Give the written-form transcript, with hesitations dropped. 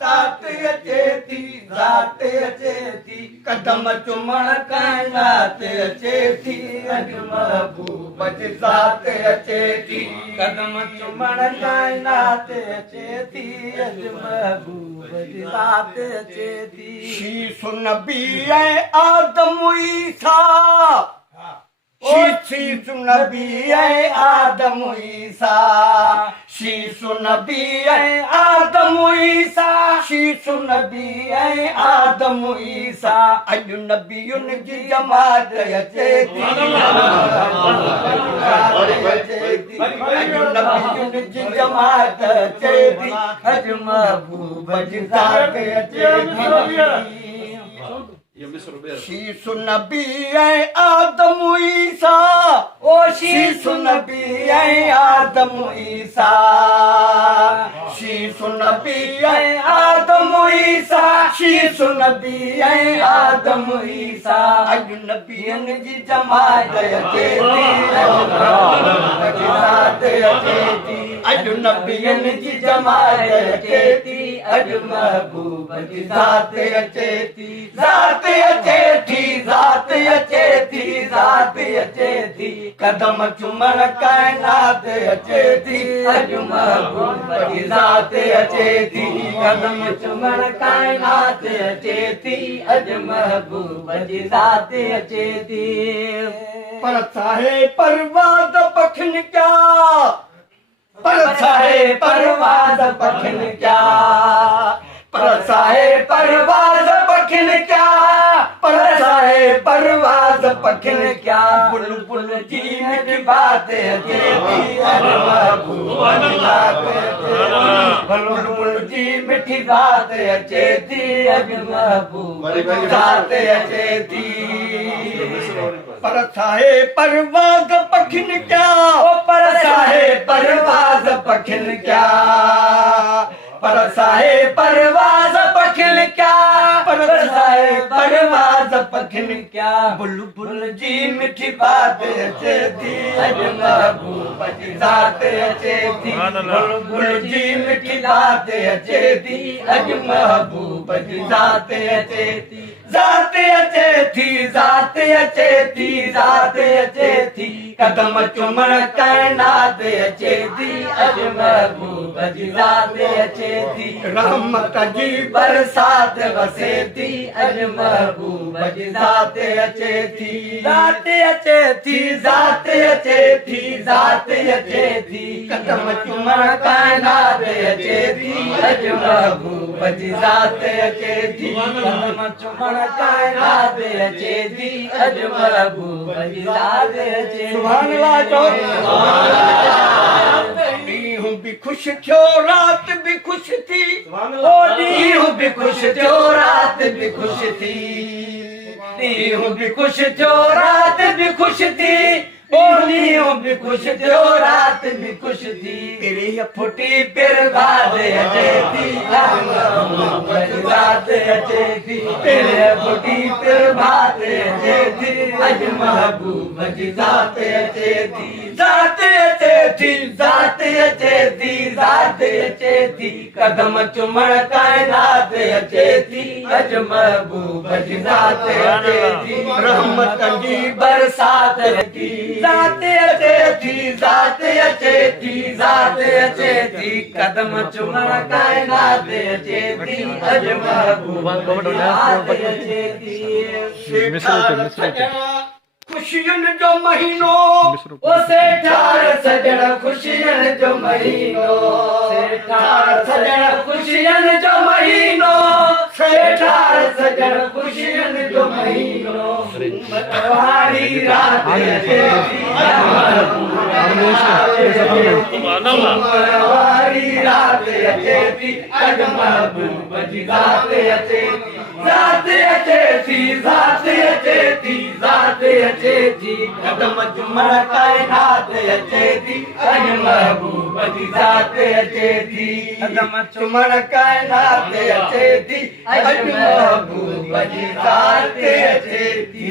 ज़ात अचे थी, ज़ात अचे थी, कदम चुमण काइनात अचे थी, अॼु महबूब जी ज़ात अचे थी, कदम चुमण काइनात अचे थी, अॼु महबूब जी ज़ात अचे थी। शीश नबी ऐं आदम ईसा, शीश नबी ऐं आदम ईसा, शीश नबी ऐं आदम ईसा, शीश नबी ऐं आदम ईसा, अॼु नबियुनि जी जमात अचे थी, अॼु नबियुनि जी जमात अचे थी, अॼु महबूब जी ज़ात अचे थी। शीश नबी ऐं आदम ईसा, ओ शीश नबी ऐं आदम ईसा, शीश नबी ऐं आदम ईसा, शीश नबी ऐं आदम ईसा, अॼु नबियुनि जी जमात अचे थी, अॼु नबियुनि जी जमात अचे थी, अॼु महबूब जी ज़ात अचे थी, ज़ात अचे थी, ज़ात अचे थी, ज़ात अचे थी, कदम चुमण काइनात अचे थी, अॼु महबूब जी ज़ात अचे थी, कदम चुमण काइनात अचे थी, अॼु महबूब जी ज़ात अचे थी। पर साहे परवाज़ पखिन क्या, पर साहे परवाज़ पखिन क्या, पर साहे परवाज़ पखिन क्या, पर साहे परवाज़ पखिन क्या, बुलबुल जी मीठी बात अचे थी, अॼु महबूब जी ज़ात अचे थी, बुलबुल जी मीठी बात अचे थी, अॼु महबूब जी ज़ात अचे थी। पर साहे परवाज़ पखिन क्या, पर साहे परवाज़ पखिन क्या, पर साहे परवाज़ पखिन क्या, पर साहे परवाज़ पखिन क्या, बुलबुल जी मीठी बात अचे थी, अॼु महबूब जी ज़ात अचे थी, बुलबुल जी मीठी बात अचे थी, अॼु महबूब जी ज़ात अचे थी, ज़ात अचे थी, ज़ात अचे थी, ज़ात अचे थी, कदम चुमण काइनात अचे थी, अॼु महबूब जी ज़ात अचे थी, रहमत जी बरसात वसे थी, अॼु महबूब जी ज़ात अचे थी, ज़ात अचे थी, ज़ात अचे थी, ज़ात अचे थी, कदम चुमण काइनात अचे थी, अॼु महबूब जी ज़ात अचे थी, कदम चुमण काइनात अचे थी, अॼु महबूब जी ज़ात अचे थी। सुभान अल्लाह चओ। ॾींहुं बि ख़ुशि थियो, राति बि ख़ुशि थी, ओ ॾींहुं बि ख़ुशि थियो, राति बि ख़ुशि थी, ॾींहुं बि ख़ुशि थियो, राति बि ख़ुशि थी, ओ ॾींहुं बि ख़ुशि थियो, राति बि ख़ुशि थी, तिरी फुटी पिरवाज़ अचे थी, अॼु महबूब जी ज़ात अचे थी, तिरी फुटी पिरवाज़ अचे थी, अॼु महबूब जी ज़ात अचे थी, ज़ात अचे थी, ज़ात अचे थी, ज़ात अचे थी, कदम चुमण काइनात अचे थी, अॼु महबूब जी ज़ात अचे थी, रहमत जी बरसात थी, ज़ात अचे थी, ज़ात अचे थी, ज़ात अचे थी, कदम चुमण काइनात अचे थी, अॼु महबूब जी ज़ात अचे थी। ख़ुशियुनि जो महीनो, ओ सेठार सजण ख़ुशियुनि जो महीनो, सेठार सजण ख़ुशियुनि जो महीनो, सेठार सजण ख़ुशियुनि जो महीनो, वारी रात अचे थी, वारी रात अचे थी, अॼु महबूब जी ज़ात अचे थी, ज़ात अचे थी, ज़ात अचे थी, ज़ात अचे थी, कदम चुमण काइनात अचे थी, अॼु महबूब जी ज़ात अचे थी, कदम चुमण काइनात अचे थी, अॼु महबूब जी ज़ात अचे थी।